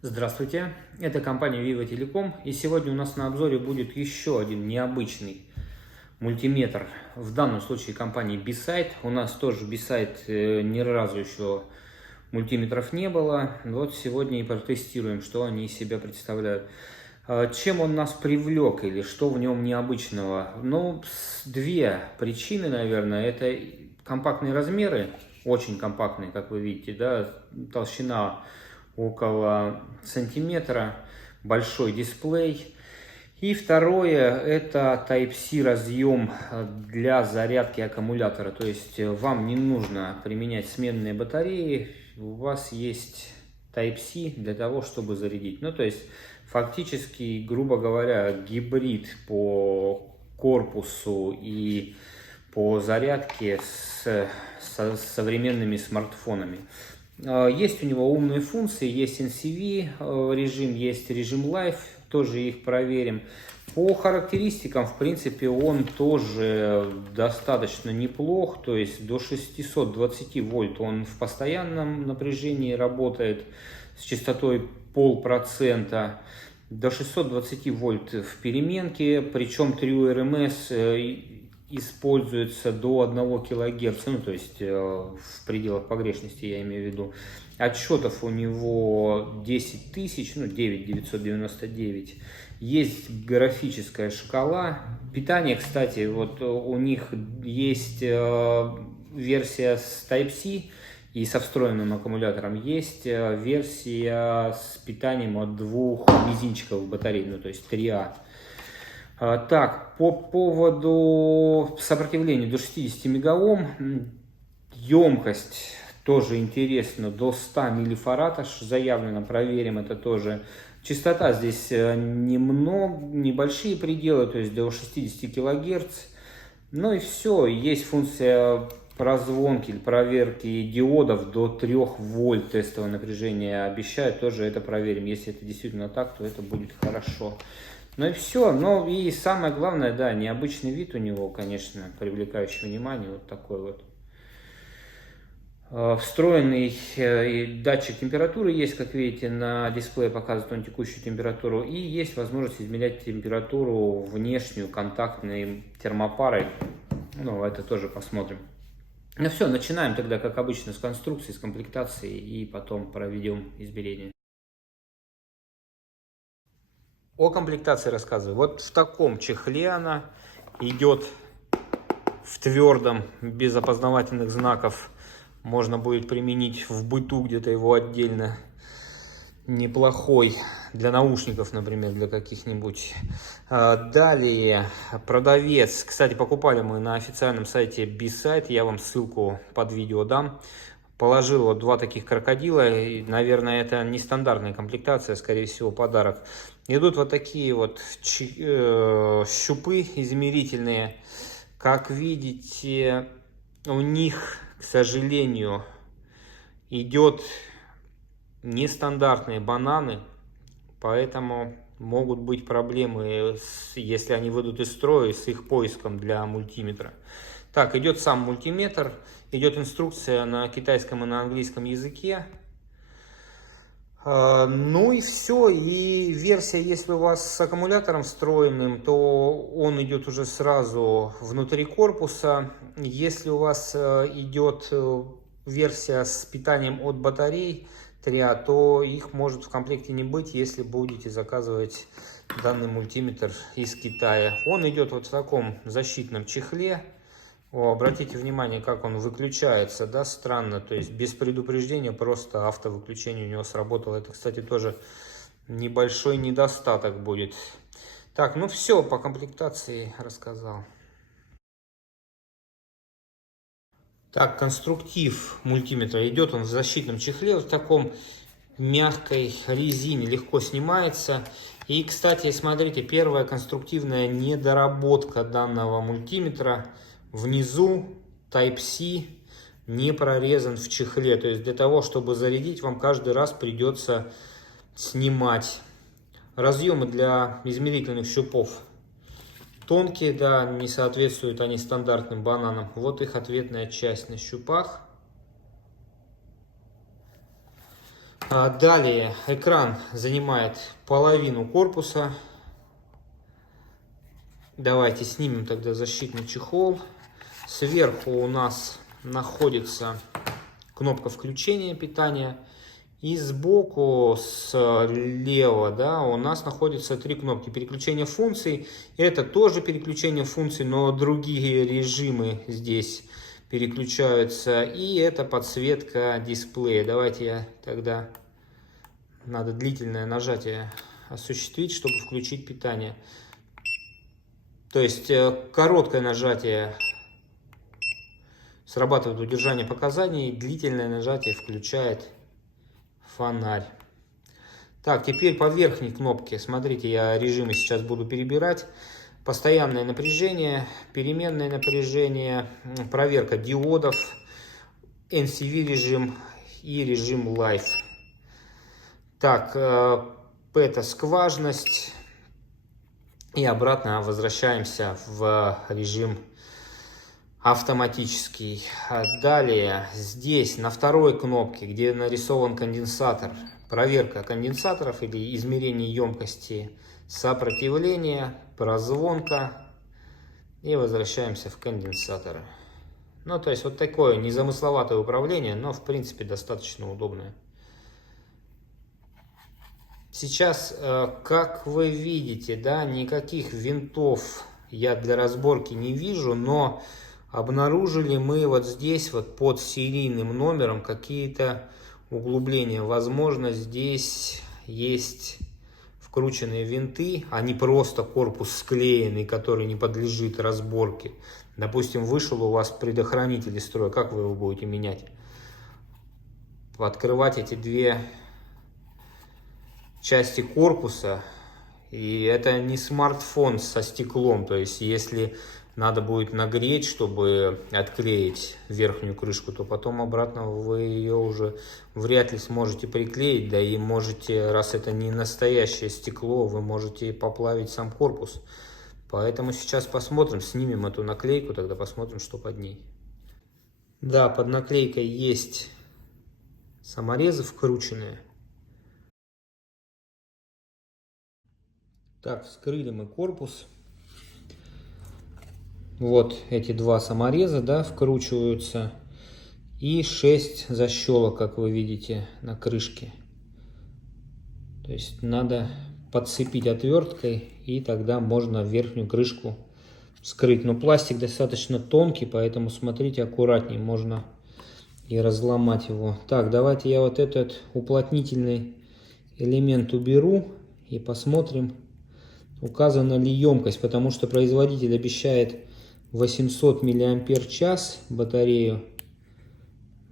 Здравствуйте, это компания Vivo Telecom, и сегодня у нас на обзоре будет еще один необычный мультиметр, в данном случае компании B-Side. У нас тоже B-Side ни разу еще мультиметров не было, вот сегодня и протестируем, что они из себя представляют. Чем он нас привлек или что в нем необычного? Ну, две причины, наверное, это компактные размеры, очень компактные, как вы видите, да, толщина около сантиметра, большой дисплей. И второе, это Type-C разъем для зарядки аккумулятора. То есть вам не нужно применять сменные батареи, у вас есть Type-C для того, чтобы зарядить. Ну, то есть фактически, грубо говоря, гибрид по корпусу и по зарядке с современными смартфонами. Есть у него умные функции, есть NCV режим, есть режим Live, тоже их проверим. По характеристикам, в принципе, он тоже достаточно неплох, то есть до 620 вольт он в постоянном напряжении работает с частотой 0,5%, до 620 вольт в переменке, причем Trio RMS используется до 1 кГц, ну то есть в пределах погрешности я имею в виду. Отчетов у него 10 тысяч, ну 9999. Есть графическая шкала. Питание, кстати, вот у них есть версия с Type-C и со встроенным аккумулятором. Есть версия с питанием от 2 мизинчиков батарей, ну то есть 3А. Так, по поводу сопротивления до 60 мегаом, емкость тоже интересно, до 100 миллифарад аж заявлено, проверим это тоже. Частота здесь небольшие пределы, то есть до 60 кГц. Ну и все, есть функция прозвонки или проверки диодов до 3 вольт тестовое напряжение обещают, тоже это проверим. Если это действительно так, то это будет хорошо. Ну и все. Ну и самое главное, да, необычный вид у него, конечно, привлекающий внимание. Вот такой вот. Встроенный датчик температуры есть, как видите, на дисплее показывает он текущую температуру. И есть возможность измерять температуру внешнюю контактной термопарой. Ну, это тоже посмотрим. Ну все, начинаем тогда, как обычно, с конструкции, с комплектации и потом проведем измерение. О комплектации рассказываю. Вот в таком чехле она идет, в твердом, без опознавательных знаков. Можно будет применить в быту где-то его отдельно. Неплохой для наушников, например, для каких-нибудь. Далее, продавец. Кстати, покупали мы на официальном сайте B-Side. Я вам ссылку под видео дам. Положил вот два таких крокодила. И, наверное, это нестандартная комплектация, скорее всего, подарок. Идут вот такие вот щупы измерительные. Как видите, у них, к сожалению, идет нестандартные бананы, поэтому могут быть проблемы, если они выйдут из строя, с их поиском для мультиметра. Так, идет сам мультиметр, идет инструкция на китайском и на английском языке. Ну и все, и версия, если у вас с аккумулятором встроенным, то он идет уже сразу внутри корпуса. Если у вас идет версия с питанием от батарей 3А, то их может в комплекте не быть, если будете заказывать данный мультиметр из Китая. Он идет вот в таком защитном чехле. Обратите внимание, как он выключается, да, странно, то есть без предупреждения, просто автовыключение у него сработало. Это, кстати, тоже небольшой недостаток будет. Так, ну все, по комплектации рассказал. Так, конструктив мультиметра идет он в защитном чехле, вот в таком мягкой резине, легко снимается. И, кстати, смотрите, первая конструктивная недоработка данного мультиметра. Внизу Type-C не прорезан в чехле. То есть для того, чтобы зарядить, вам каждый раз придется снимать. Разъемы для измерительных щупов тонкие, да, не соответствуют они стандартным бананам. Вот их ответная часть на щупах. Далее экран занимает половину корпуса. Давайте снимем тогда защитный чехол. Сверху у нас находится кнопка включения питания. И сбоку, слева, да, у нас находятся три кнопки переключения функций. Это тоже переключение функций, но другие режимы здесь переключаются. И это подсветка дисплея. Давайте я тогда... Надо длительное нажатие осуществить, чтобы включить питание. То есть короткое нажатие срабатывает удержание показаний, длительное нажатие включает фонарь. Так, теперь по верхней кнопке, смотрите, я режимы сейчас буду перебирать. Постоянное напряжение, переменное напряжение, проверка диодов, NCV режим и режим Live. Так, это скважность. И обратно возвращаемся в режим автоматический. Далее здесь на второй кнопке, где нарисован конденсатор, проверка конденсаторов или измерение емкости сопротивления, прозвонка. И возвращаемся в конденсаторы. Ну, то есть вот такое незамысловатое управление, но в принципе достаточно удобное. Сейчас, как вы видите, да, никаких винтов я для разборки не вижу, но обнаружили мы вот здесь вот под серийным номером какие-то углубления. Возможно, здесь есть вкрученные винты, а не просто корпус склеенный, который не подлежит разборке. Допустим, вышел у вас предохранитель из строя, как вы его будете менять? Открывать эти две части корпуса, и это не смартфон со стеклом, то есть если надо будет нагреть, чтобы отклеить верхнюю крышку, то потом обратно вы ее уже вряд ли сможете приклеить, да и можете, раз это не настоящее стекло, вы можете поплавить сам корпус. Поэтому сейчас посмотрим, снимем эту наклейку, тогда посмотрим, что под ней. Да, под наклейкой есть саморезы вкрученные. Так, вскрыли мы корпус. Вот эти два самореза, да, вкручиваются. И 6 защелок, как вы видите, на крышке. То есть надо подцепить отверткой, и тогда можно верхнюю крышку вскрыть. Но пластик достаточно тонкий, поэтому смотрите аккуратнее, можно и разломать его. Так, давайте я вот этот уплотнительный элемент уберу и посмотрим, указана ли емкость, потому что производитель обещает 800 мАч батарею,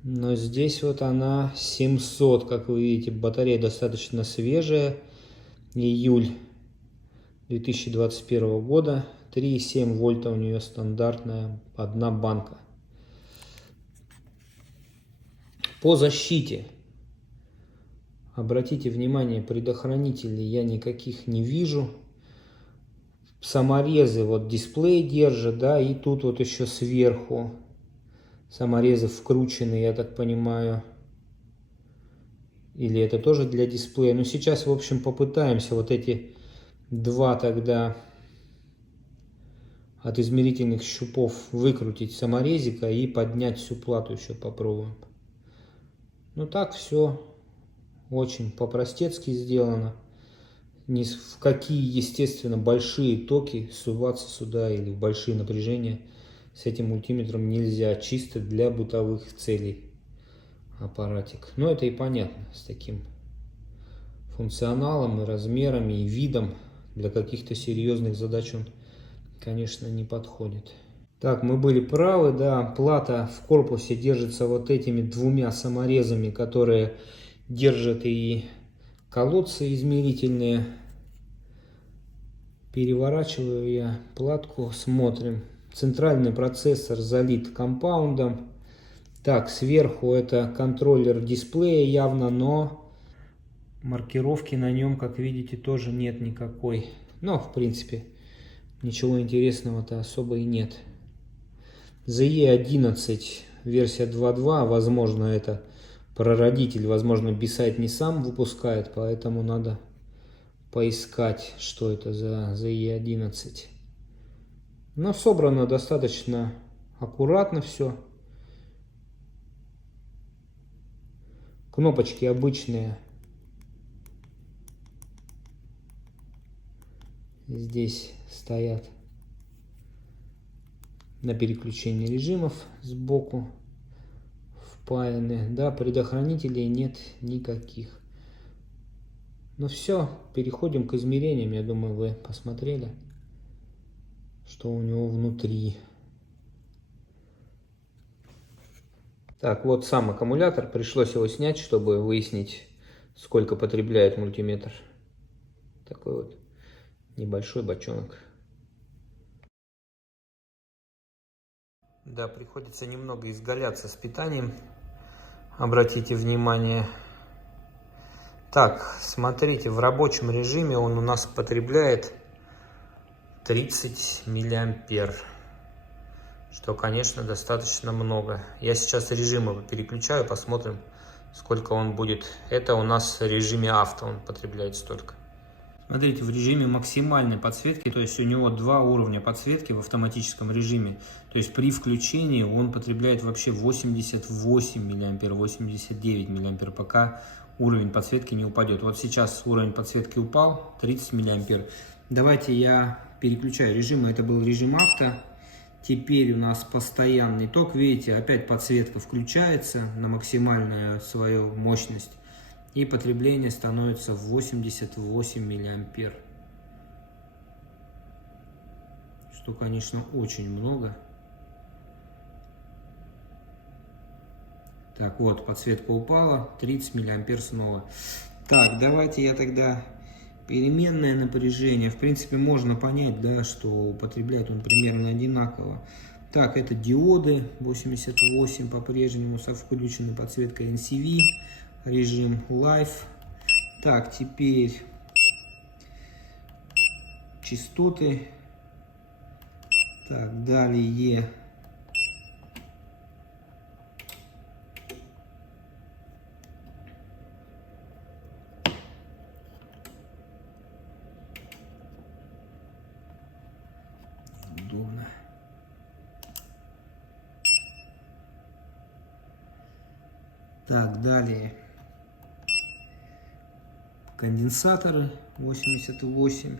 но здесь вот она 700, как вы видите, батарея достаточно свежая, июль 2021 года, 3,7 вольта у нее стандартная, одна банка. По защите, обратите внимание, предохранителей я никаких не вижу. Саморезы вот дисплей держат, да, и тут вот еще сверху саморезы вкручены, я так понимаю. Или это тоже для дисплея. Но сейчас, в общем, попытаемся вот эти два тогда от измерительных щупов выкрутить саморезика и поднять всю плату еще попробуем. Ну так все очень по-простецки сделано. Ни в какие, естественно, большие токи суваться сюда или в большие напряжения с этим мультиметром нельзя. Чисто для бытовых целей аппаратик. Но это и понятно, с таким функционалом и размерами и видом для каких-то серьезных задач он, конечно, не подходит. Так, мы были правы, да, плата в корпусе держится вот этими двумя саморезами, которые держат и колодцы измерительные. Переворачиваю я платку, смотрим. Центральный процессор залит компаундом. Так, сверху это контроллер дисплея явно, но маркировки на нем, как видите, тоже нет никакой. Но, в принципе, ничего интересного-то особо и нет. ZE11 версия 2.2, возможно, это прародитель, возможно, B-Side не сам выпускает, поэтому надо поискать, что это за E11. Но собрано достаточно аккуратно все. Кнопочки обычные. Здесь стоят на переключение режимов сбоку впаяны. Да, предохранителей нет никаких. Ну все, переходим к измерениям. Я думаю, вы посмотрели, что у него внутри. Так, вот сам аккумулятор. Пришлось его снять, чтобы выяснить, сколько потребляет мультиметр. Такой вот небольшой бочонок. Да, приходится немного изгаляться с питанием. Обратите внимание. Так, смотрите, в рабочем режиме он у нас потребляет 30 миллиампер. Что, конечно, достаточно много. Я сейчас режимы переключаю, посмотрим, сколько он будет. Это у нас в режиме авто он потребляет столько. Смотрите, в режиме максимальной подсветки, то есть у него два уровня подсветки в автоматическом режиме. То есть при включении он потребляет вообще 88 миллиампер, 89 миллиампер, пока уровень подсветки не упадет. Вот сейчас уровень подсветки упал, 30 миллиампер. Давайте я переключаю режимы. Это был режим авто. Теперь у нас постоянный ток. Видите, опять подсветка включается на максимальную свою мощность. И потребление становится 88 миллиампер. Что, конечно, очень много. Так, вот, подсветка упала. 30 миллиампер снова. Так, давайте я тогда... Переменное напряжение. В принципе, можно понять, да, что употребляет он примерно одинаково. Так, это диоды 88 по-прежнему со включенной подсветкой NCV. Режим Live. Так, теперь частоты. Так, далее. Удобно. Так, далее. Конденсаторы 88.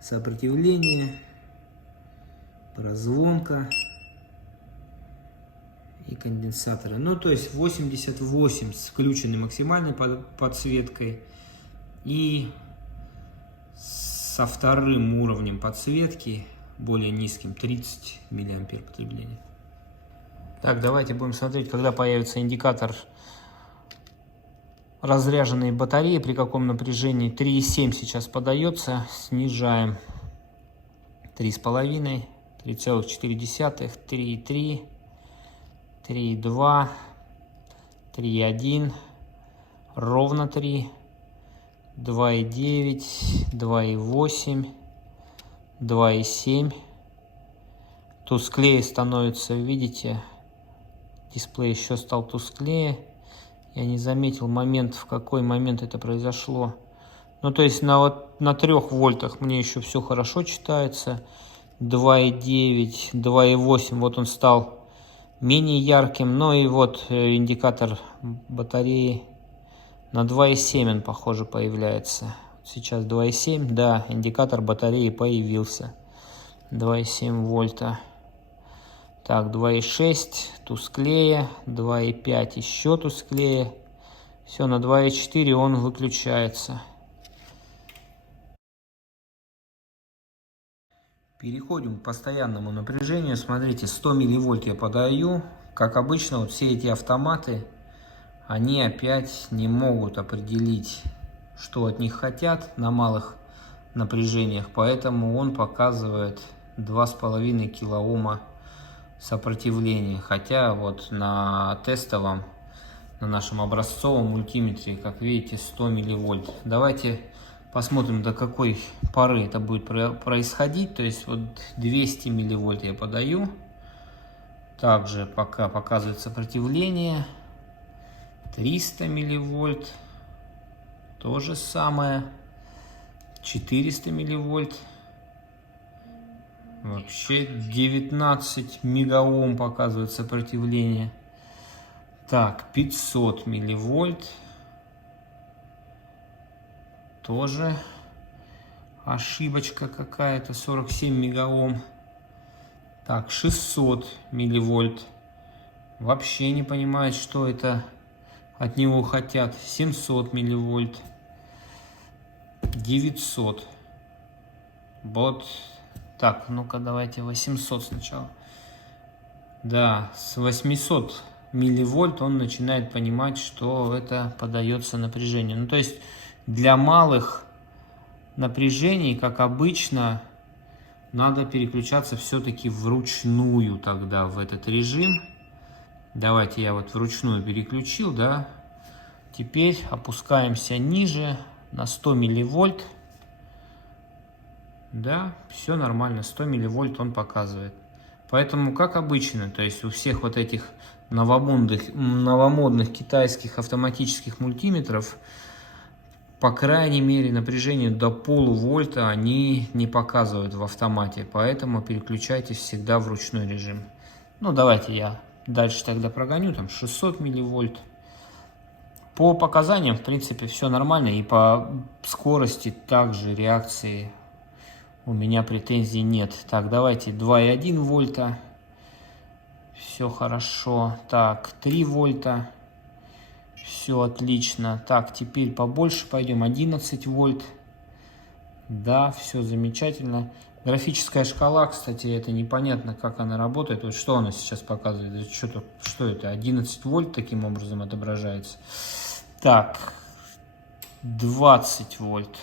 Сопротивление. Прозвонка. И конденсаторы. Ну, то есть 88 с включенной максимальной подсветкой. И со вторым уровнем подсветки, более низким, 30 миллиампер потребления. Так, давайте будем смотреть, когда появится индикатор разряженной батареи, при каком напряжении. 3,7 сейчас подается, снижаем 3,5, 3,4, 3,3, 3,2, 3,1, ровно 3, 2,9, 2,8, 2,7. Тусклее становится, видите, дисплей еще стал тусклее. Я не заметил момент, в какой момент это произошло. Ну, то есть на 3 вольтах мне еще все хорошо читается. 2,9, 2,8, вот он стал менее ярким. Ну и вот индикатор батареи на 2,7 он, похоже, появляется. Сейчас 2,7, да, индикатор батареи появился. 2,7 вольта. Так, 2,6 тусклее, 2,5 еще тусклее. Все, на 2,4 он выключается. Переходим к постоянному напряжению. Смотрите, 100 милливольт я подаю. Как обычно, вот все эти автоматы, они опять не могут определить, что от них хотят на малых напряжениях. Поэтому он показывает 2,5 килоома сопротивления. Хотя вот на тестовом, на нашем образцовом мультиметре, как видите, 100 милливольт. Давайте посмотрим, до какой поры это будет происходить. То есть вот 200 милливольт я подаю. Также пока показывает сопротивление. 300 милливольт. То же самое. 400 милливольт. Вообще 19 мегаом показывает сопротивление. Так, 500 милливольт. Тоже ошибочка какая-то, 47 мегаом. Так, 600 милливольт. Вообще не понимает, что это от него хотят. 700 милливольт. 900. Вот. Так, ну-ка давайте 800 сначала. Да, с 800 милливольт он начинает понимать, что это подается напряжение. Ну, то есть для малых напряжений, как обычно, надо переключаться все-таки вручную тогда в этот режим. Давайте я вот вручную переключил, да. Теперь опускаемся ниже на 100 милливольт. Да, все нормально, 100 милливольт он показывает. Поэтому, как обычно, то есть у всех вот этих новомодных китайских автоматических мультиметров, по крайней мере, напряжение до полувольта они не показывают в автомате. Поэтому переключайтесь всегда в ручной режим. Ну, давайте я дальше тогда прогоню, там 600 милливольт. По показаниям, в принципе, все нормально. И по скорости также реакции у меня претензий нет. Так, давайте 2,1 вольта. Все хорошо. Так, 3 вольта. Все отлично. Так, теперь побольше пойдем. 11 вольт. Да, все замечательно. Графическая шкала, кстати, это непонятно, как она работает. Вот что она сейчас показывает? Что это? 11 вольт таким образом отображается. Так, 20 вольт.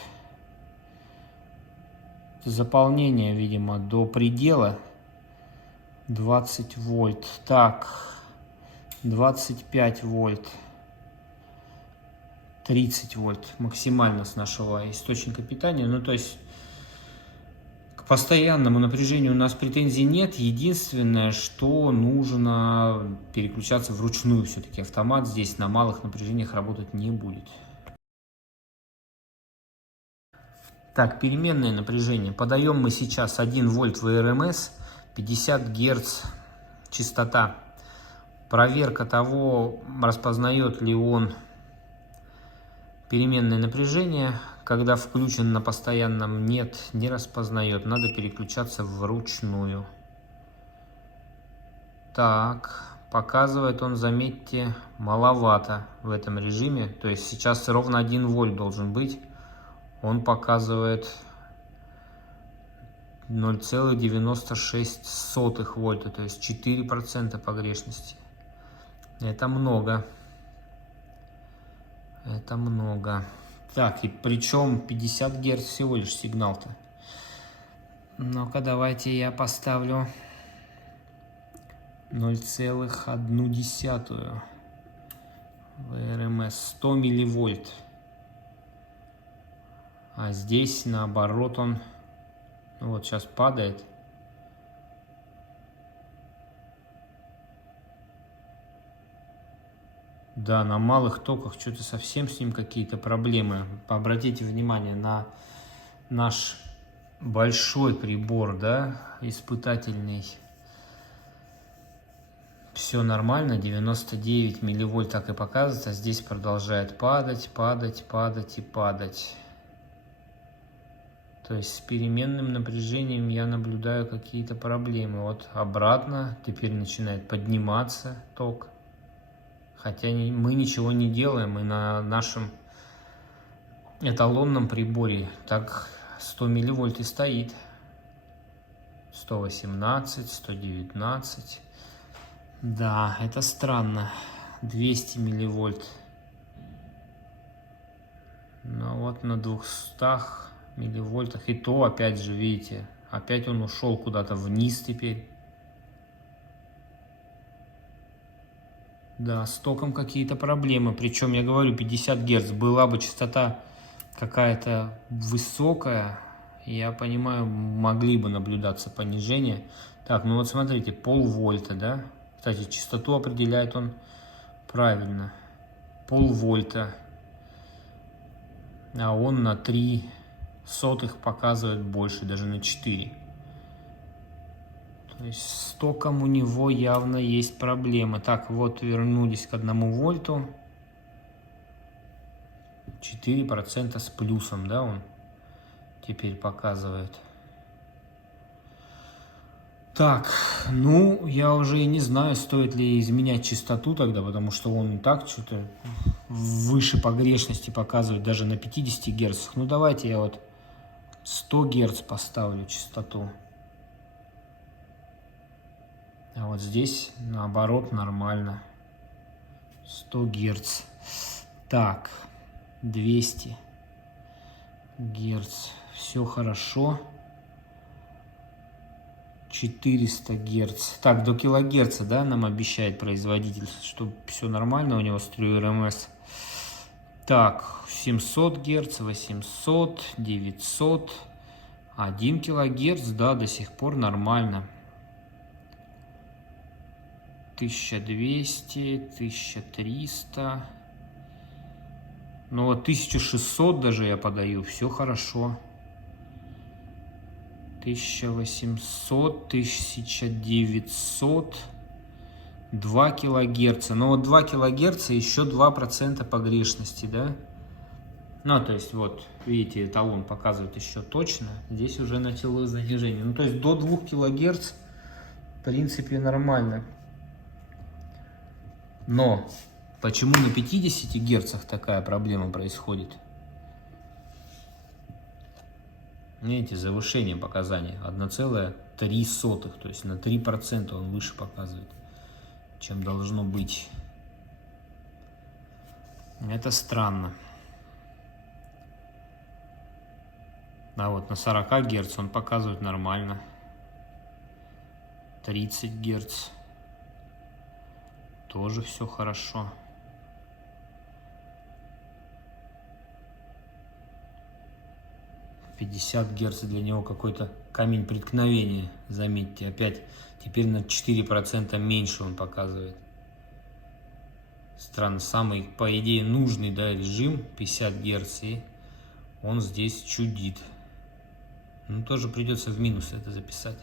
Заполнение, видимо, до предела. 20 вольт. Так, 25 вольт. 30 вольт максимально с нашего источника питания. Ну, то есть к постоянному напряжению у нас претензий нет. Единственное, что нужно переключаться вручную. Все-таки автомат здесь на малых напряжениях работать не будет. Так, переменное напряжение. Подаем мы сейчас 1 вольт ВРМС, 50 Гц частота. Проверка того, распознает ли он переменное напряжение. Когда включен на постоянном, нет, не распознает. Надо переключаться вручную. Так, показывает он, заметьте, маловато в этом режиме. То есть сейчас ровно 1 вольт должен быть. Он показывает 0,96 вольта, то есть 4% погрешности. Это много. Это много. Так, и причем 50 Гц всего лишь сигнал-то. Ну-ка, давайте я поставлю 0,1 ВРМС, 100 милливольт. А здесь наоборот он, ну вот сейчас падает. Да, на малых токах что-то совсем с ним какие-то проблемы. Обратите внимание на наш большой прибор, да, испытательный. Все нормально, 99 милливольт так и показывает, а здесь продолжает падать, падать, падать и падать. То есть с переменным напряжением я наблюдаю какие-то проблемы. Вот обратно теперь начинает подниматься ток. Хотя мы ничего не делаем, и на нашем эталонном приборе так 100 милливольт и стоит. 118, 119. Да, это странно. 200 милливольт. Ну вот на 200 милливольтах. И то, опять же, видите, опять он ушел куда-то вниз теперь. Да, с током какие-то проблемы. Причем, я говорю, 50 Гц. Была бы частота какая-то высокая, я понимаю, могли бы наблюдаться понижения. Так, ну вот смотрите, полвольта, да? Кстати, частоту определяет он правильно. полвольта, а он на 0,03 показывает больше, даже на 4. То есть с током у него явно есть проблемы. Так, вот вернулись к 1 вольту. 4% с плюсом, да, он теперь показывает. Так, ну, я уже и не знаю, стоит ли изменять частоту тогда, потому что он и так что-то выше погрешности показывает, даже на 50 Гц. Ну, давайте я вот 100 Гц поставлю частоту. А вот здесь, наоборот, нормально. 100 Гц. Так, 200 Гц. Все хорошо. 400 Гц. Так, до килогерца, да, нам обещает производитель, что все нормально у него с РМС. Так, 700 Гц, 800, 900, 1 килогерц, да, до сих пор нормально. 1200, 1300, ну вот 1600 даже я подаю, все хорошо. 1800, 1900, 2 килогерца. Но вот 2 килогерца еще 2% погрешности, да? Ну, то есть, вот, видите, эталон показывает еще точно. Здесь уже началось занижение. Ну, то есть, до 2 килогерц, в принципе, нормально. Но почему на 50 герцах такая проблема происходит? Видите, завышение показаний 1,03, то есть на 3% он выше показывает, чем должно быть. Это странно. А вот на 40 Гц он показывает нормально. 30 Гц. Тоже все хорошо. 50 Гц для него какой-то камень преткновения, заметьте, опять теперь на 4% меньше он показывает. Странно, самый, по идее, нужный, да, режим 50 Гц, и он здесь чудит. Ну, тоже придется в минус это записать.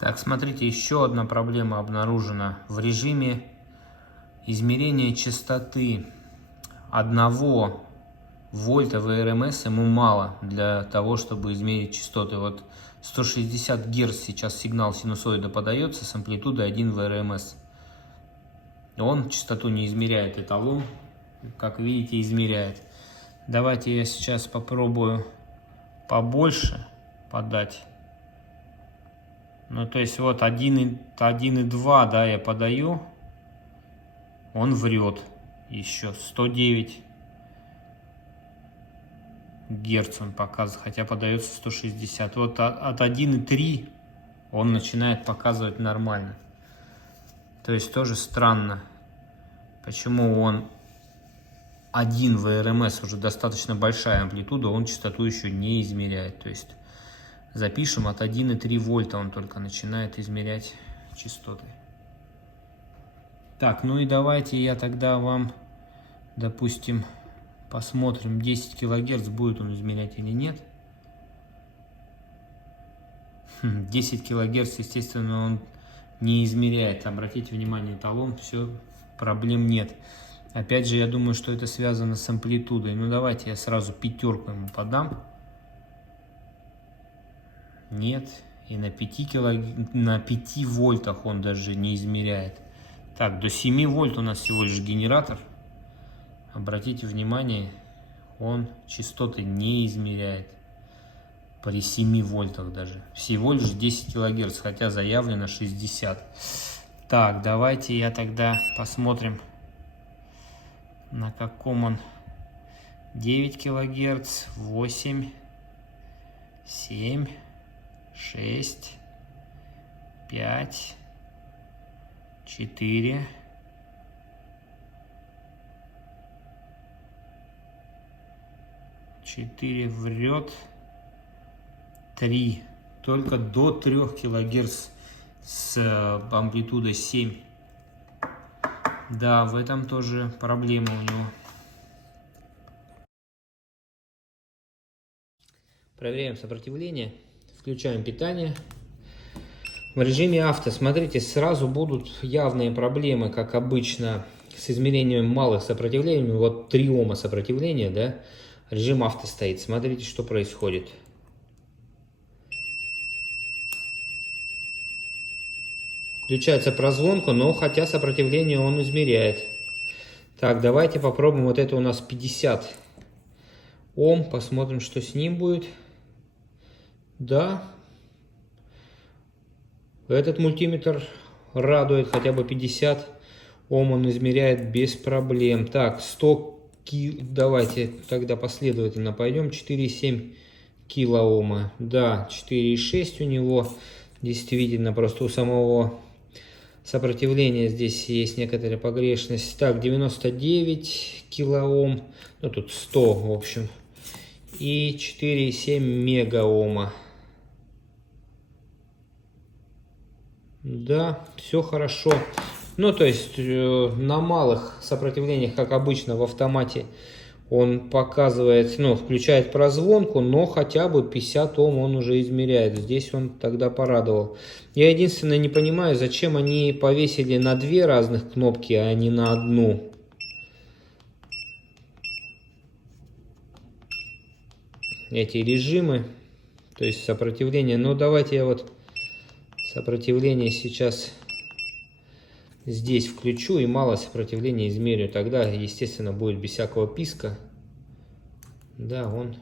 Так, смотрите, еще одна проблема обнаружена. В режиме измерения частоты 1 вольта ВРМС ему мало для того, чтобы измерить частоты. Вот 160 Гц сейчас сигнал синусоида подается с амплитудой 1 ВРМС. Он частоту не измеряет, эталон, как видите, измеряет. Давайте я сейчас попробую побольше подать. Ну, то есть вот 1,2, да, я подаю, он врет. Еще 109 Гц он показывает, хотя подается 160. Вот от 1,3 он начинает показывать нормально. То есть тоже странно, почему он 1 ВРМС, уже достаточно большая амплитуда, он частоту еще не измеряет. То есть запишем, от 1,3 вольта он только начинает измерять частоты. Так, ну и давайте я тогда вам, допустим, посмотрим, 10 килогерц будет он измерять или нет. 10 килогерц, естественно, он не измеряет. Обратите внимание, эталон, все, проблем нет. Опять же, я думаю, что это связано с амплитудой. Ну, давайте я сразу 5 ему подам. Нет, и на 5 вольтах он даже не измеряет. Так, до 7 вольт у нас всего лишь генератор. Обратите внимание, он частоты не измеряет. При 7 вольтах даже. Всего лишь 10 килогерц, хотя заявлено 60. Так, давайте я тогда посмотрим, на каком он. 9 килогерц, 8, 7, 6, 5, 4, 4 врет, 3, только до 3 килогерц с амплитудой 7 Да, в этом тоже проблема у него. Проверяем сопротивление. Включаем питание. В режиме авто, смотрите, сразу будут явные проблемы, как обычно, с измерением малых сопротивлений. Вот 3 Ома сопротивления, да? Режим авто стоит. Смотрите, что происходит. Включается прозвонку, но хотя сопротивление он измеряет. Так, давайте попробуем. Вот это у нас 50 Ом. Посмотрим, что с ним будет. Да. Этот мультиметр радует. Хотя бы 50 Ом он измеряет без проблем. Так, 100 давайте тогда последовательно пойдем. 4,7 килоома. Да, 4,6 у него. Действительно, просто у самого сопротивления здесь есть некоторая погрешность. Так, 99 килоом. Ну, тут 100, в общем. И 4,7 мегаома. Да, все хорошо. Ну, то есть, на малых сопротивлениях, как обычно в автомате, он показывает, ну, включает прозвонку, но хотя бы 50 Ом он уже измеряет. Здесь он тогда порадовал. Я единственное не понимаю, зачем они повесили на 2 разных кнопки, а не на одну. Эти режимы, то есть сопротивление. Ну, давайте я вот сопротивление сейчас здесь включу и мало сопротивления измерю. Тогда, естественно, будет без всякого писка. Да, он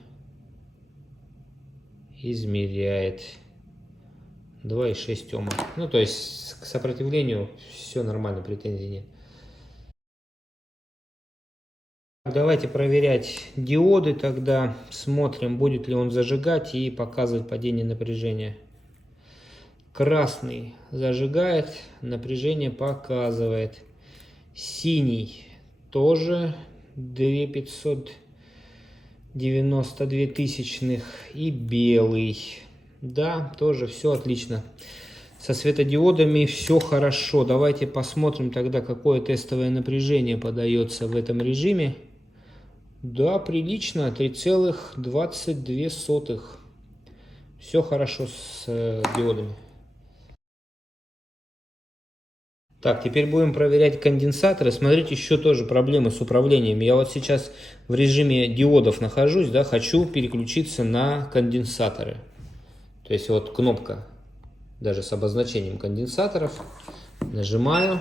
измеряет 2,6 Ома. Ну, то есть к сопротивлению все нормально, претензий нет. Давайте проверять диоды тогда. Смотрим, будет ли он зажигать и показывать падение напряжения. Красный зажигает, напряжение показывает. Синий тоже 2592 тысячных. И белый. Да, тоже все отлично. Со светодиодами все хорошо. Давайте посмотрим тогда, какое тестовое напряжение подается в этом режиме. Да, прилично, 3,22. Все хорошо с диодами. Так, теперь будем проверять конденсаторы. Смотрите, еще тоже проблемы с управлением. Я вот сейчас в режиме диодов нахожусь, да, хочу переключиться на конденсаторы. То есть вот кнопка, даже с обозначением конденсаторов. Нажимаю,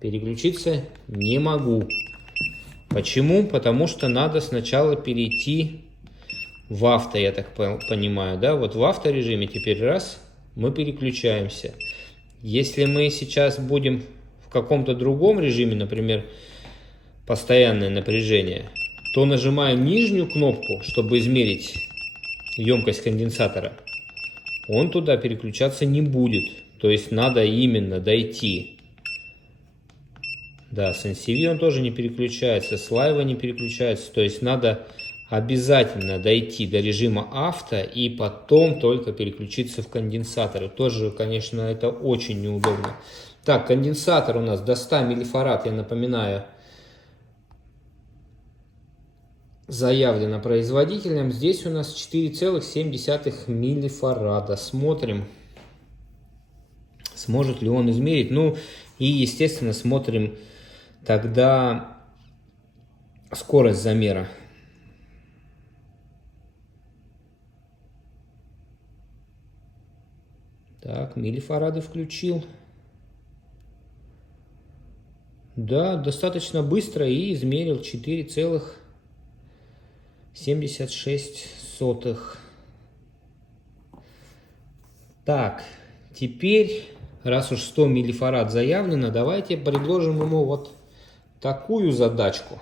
переключиться не могу. Почему? Потому что надо сначала перейти в авто, я так понимаю, да? Вот в авторежиме теперь раз, мы переключаемся. Если мы сейчас будем в каком-то другом режиме, например, постоянное напряжение, то нажимаем нижнюю кнопку, чтобы измерить емкость конденсатора. Он туда переключаться не будет. То есть надо именно дойти. Да, с NCV он тоже не переключается, с Live не переключается. То есть надо обязательно дойти до режима авто и потом только переключиться в конденсаторы. Тоже, конечно, это очень неудобно. Так, конденсатор у нас до 100 миллифарад, я напоминаю, заявлено производителем. Здесь у нас 4,7 миллифарада. Смотрим, сможет ли он измерить. Ну и, естественно, смотрим тогда скорость замера. Так, миллифарады включил. Да, достаточно быстро и измерил 4,76. Так, теперь, раз уж 100 миллифарад заявлено, давайте предложим ему вот такую задачку.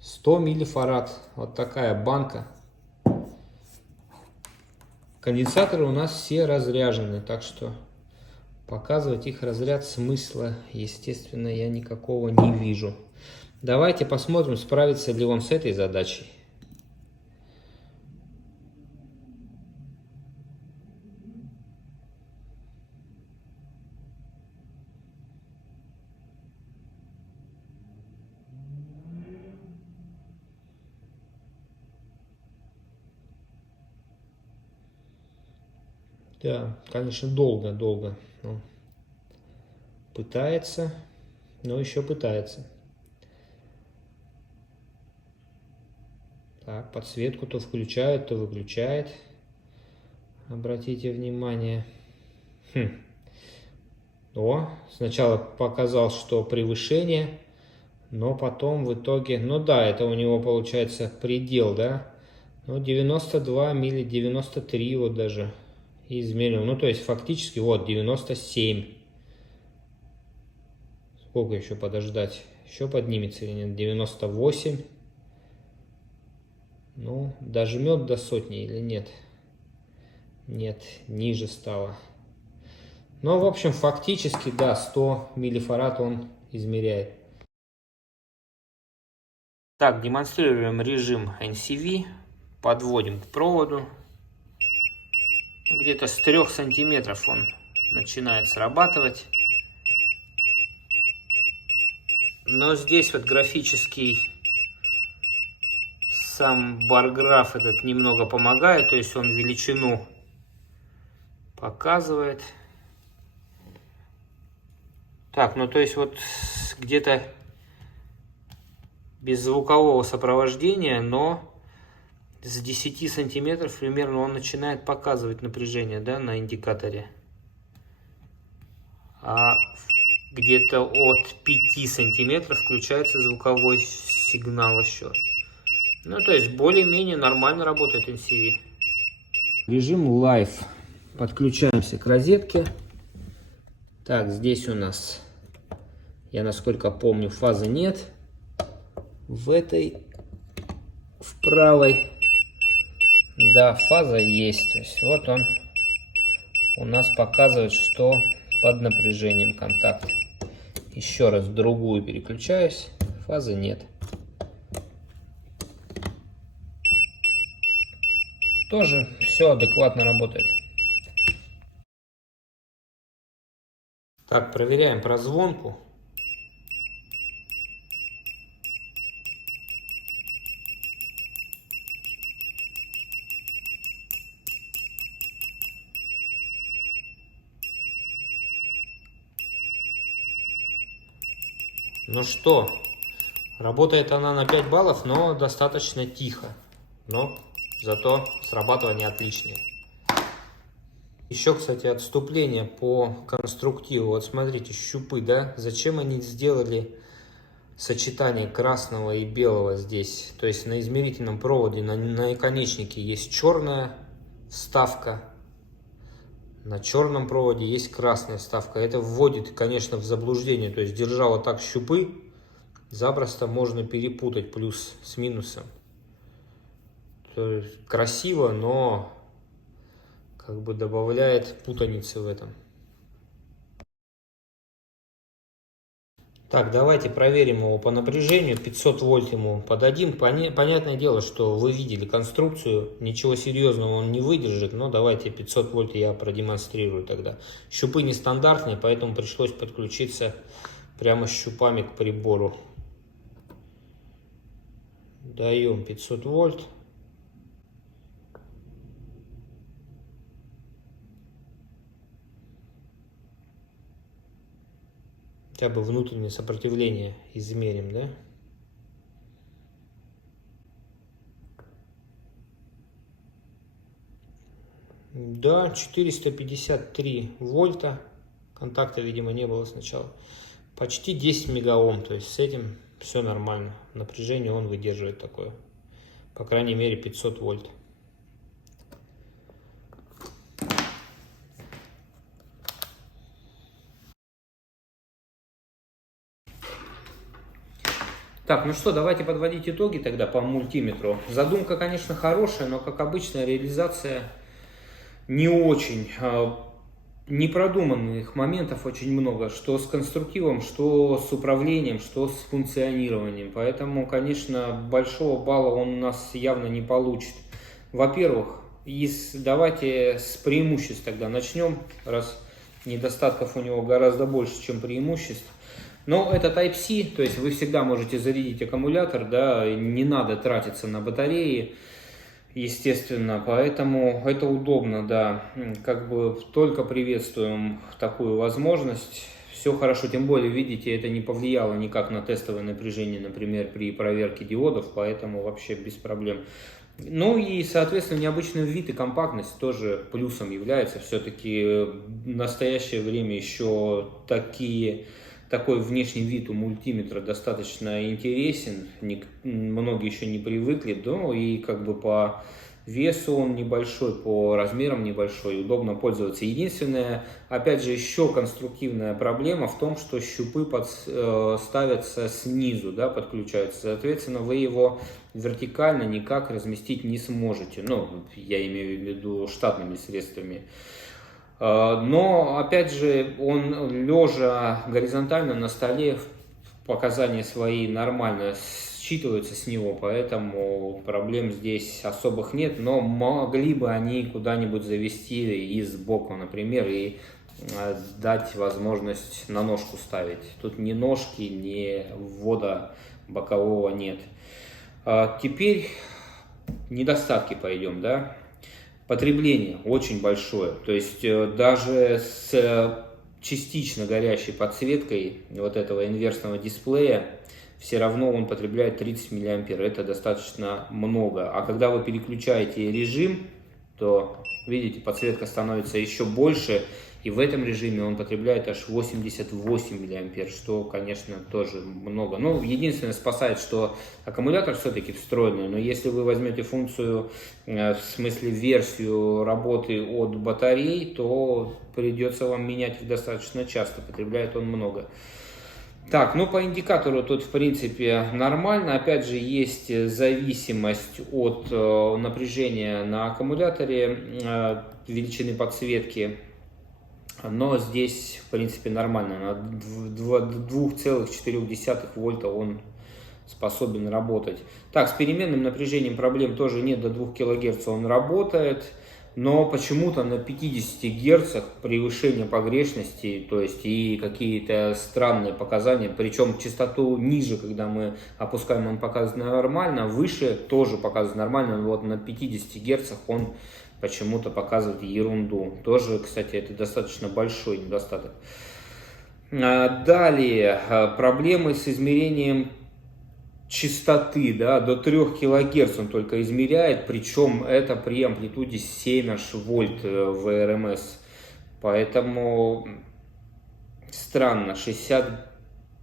100 миллифарад, вот такая банка. Конденсаторы у нас все разряжены, так что показывать их разряд смысла, естественно, я никакого не вижу. Давайте посмотрим, справится ли он с этой задачей. Да, конечно, долго он пытается, но еще пытается. Так, подсветку то включает, то выключает. Обратите внимание. О, сначала показал, что превышение, но потом в итоге, ну да, это у него получается предел, да? Ну, 92 мили, 93 вот даже измерил. Ну, то есть фактически вот 97. Сколько еще подождать? Еще поднимется или нет? 98. Ну, дожмет до сотни или нет? Нет, ниже стало. Ну, в общем, фактически, да, 100 миллифарад он измеряет. Так, демонстрируем режим NCV. Подводим к проводу. Где-то с 3 сантиметров он начинает срабатывать. Но здесь вот графический сам бар-граф этот немного помогает. То есть он величину показывает. Так, ну то есть вот где-то без звукового сопровождения, но с 10 сантиметров примерно он начинает показывать напряжение, да, на индикаторе. А где-то от 5 сантиметров включается звуковой сигнал еще. Ну, то есть более-менее нормально работает NCV. Режим Live. Подключаемся к розетке. Так, здесь у нас, я насколько помню, фазы нет. В этой, в правой, да, фаза есть. То есть вот он у нас показывает, что под напряжением контакт. Еще раз в другую переключаюсь, фазы нет. Тоже все адекватно работает. Так, проверяем прозвонку. Ну что, работает она на 5 баллов, но достаточно тихо. Но зато срабатывание отличное. Еще, кстати, отступление по конструктиву. Вот смотрите, щупы, да? Зачем они сделали сочетание красного и белого здесь? То есть на измерительном проводе, на наконечнике есть черная вставка. На черном проводе есть красная вставка. Это вводит, конечно, в заблуждение. То есть, держа вот так щупы, запросто можно перепутать плюс с минусом. То есть, красиво, но как бы добавляет путаницы в этом. Так, давайте проверим его по напряжению. 500 вольт ему подадим. Понятное дело, что вы видели конструкцию. Ничего серьезного он не выдержит. Но давайте 500 вольт я продемонстрирую тогда. Щупы нестандартные, поэтому пришлось подключиться прямо щупами к прибору. Даем 500 вольт. Хотя бы внутреннее сопротивление измерим, да? Да, 453 вольта. Контакта, видимо, не было сначала. Почти 10 мегаом, то есть с этим все нормально. Напряжение он выдерживает такое. По крайней мере 500 вольт. Так, ну что, давайте подводить итоги тогда по мультиметру. Задумка, конечно, хорошая, но, как обычно, реализация не очень. Непродуманных моментов очень много, что с конструктивом, что с управлением, что с функционированием. Поэтому, конечно, большого балла он у нас явно не получит. Во-первых, давайте с преимуществ тогда начнем, раз недостатков у него гораздо больше, чем преимуществ. Но это Type-C, то есть вы всегда можете зарядить аккумулятор, да, не надо тратиться на батареи. естественно, поэтому это удобно, да, как бы только приветствуем такую возможность. Все хорошо, тем более, видите, это не повлияло никак на тестовое напряжение, например, при проверке диодов, поэтому вообще без проблем. Ну и, соответственно, необычный вид и компактность тоже плюсом является. Все-таки в настоящее время еще такой внешний вид у мультиметра достаточно интересен. Многие еще не привыкли, но и как бы по весу он небольшой, по размерам небольшой, удобно пользоваться. Единственная, опять же, еще конструктивная проблема в том, что щупы ставятся снизу, да, подключаются. Соответственно, вы его вертикально никак разместить не сможете. Ну, я имею в виду штатными средствами. Но, опять же, он лежа горизонтально на столе, показания свои нормально считываются с него, поэтому проблем здесь особых нет, но могли бы они куда-нибудь завести и сбоку, например, и дать возможность на ножку ставить. Тут ни ножки, ни ввода бокового нет. Теперь недостатки пойдем, да. Потребление очень большое, то есть даже с частично горящей подсветкой вот этого инверсного дисплея все равно он потребляет 30 мА, это достаточно много. А когда вы переключаете режим, то, видите, подсветка становится еще больше, и в этом режиме он потребляет аж 88 мА, что, конечно, тоже много. Ну, единственное, спасает, что аккумулятор все-таки встроенный, но если вы возьмете функцию, в смысле версию работы от батарей, то придется вам менять их достаточно часто, потребляет он много. Так, ну по индикатору тут в принципе нормально. Опять же, есть зависимость от напряжения на аккумуляторе, величины подсветки. Но здесь в принципе нормально. На 2,4 вольта он способен работать. Так, с переменным напряжением проблем тоже нет. До 2 кГц он работает. Но почему-то на 50 Гц превышение погрешности, то есть и какие-то странные показания, причем частоту ниже, когда мы опускаем, он показывает нормально, выше тоже показывает нормально, но вот на 50 Гц он почему-то показывает ерунду. Тоже, кстати, это достаточно большой недостаток. Далее, проблемы с измерением частоты, да, до 3 кГц он только измеряет, причем это при амплитуде 7 аж вольт в РМС. Поэтому странно, 60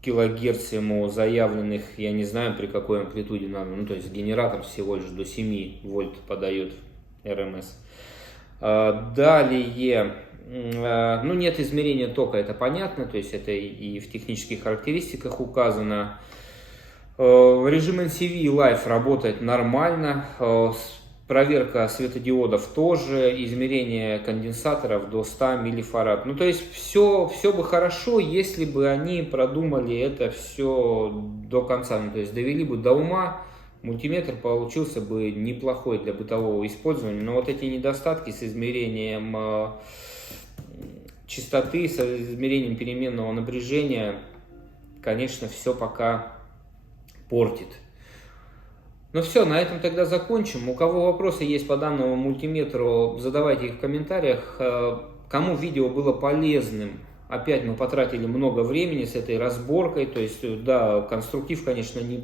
кГц ему заявленных, я не знаю при какой амплитуде надо, ну то есть генератор всего лишь до 7 вольт подает РМС. Далее, ну нет измерения тока, это понятно, то есть это и в технических характеристиках указано. Режим NCV Live работает нормально, проверка светодиодов тоже, измерение конденсаторов до 100 миллифарад. Ну то есть все бы хорошо, если бы они продумали это все до конца, ну, то есть довели бы до ума, мультиметр получился бы неплохой для бытового использования. Но вот эти недостатки с измерением частоты, с измерением переменного напряжения, конечно, все пока портит. Ну все, на этом тогда закончим. У кого вопросы есть по данному мультиметру, задавайте их в комментариях. Кому видео было полезным, опять мы потратили много времени с этой разборкой. То есть, да, конструктив, конечно, не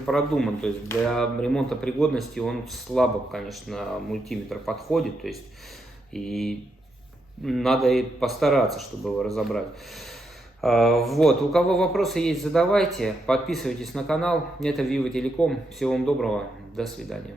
продуман. То есть для ремонта пригодности он слабо, конечно, мультиметр подходит. То есть и надо и постараться, чтобы его разобрать. Вот, у кого вопросы есть, задавайте, подписывайтесь на канал. Это Vivo Telecom. Всего вам доброго, до свидания.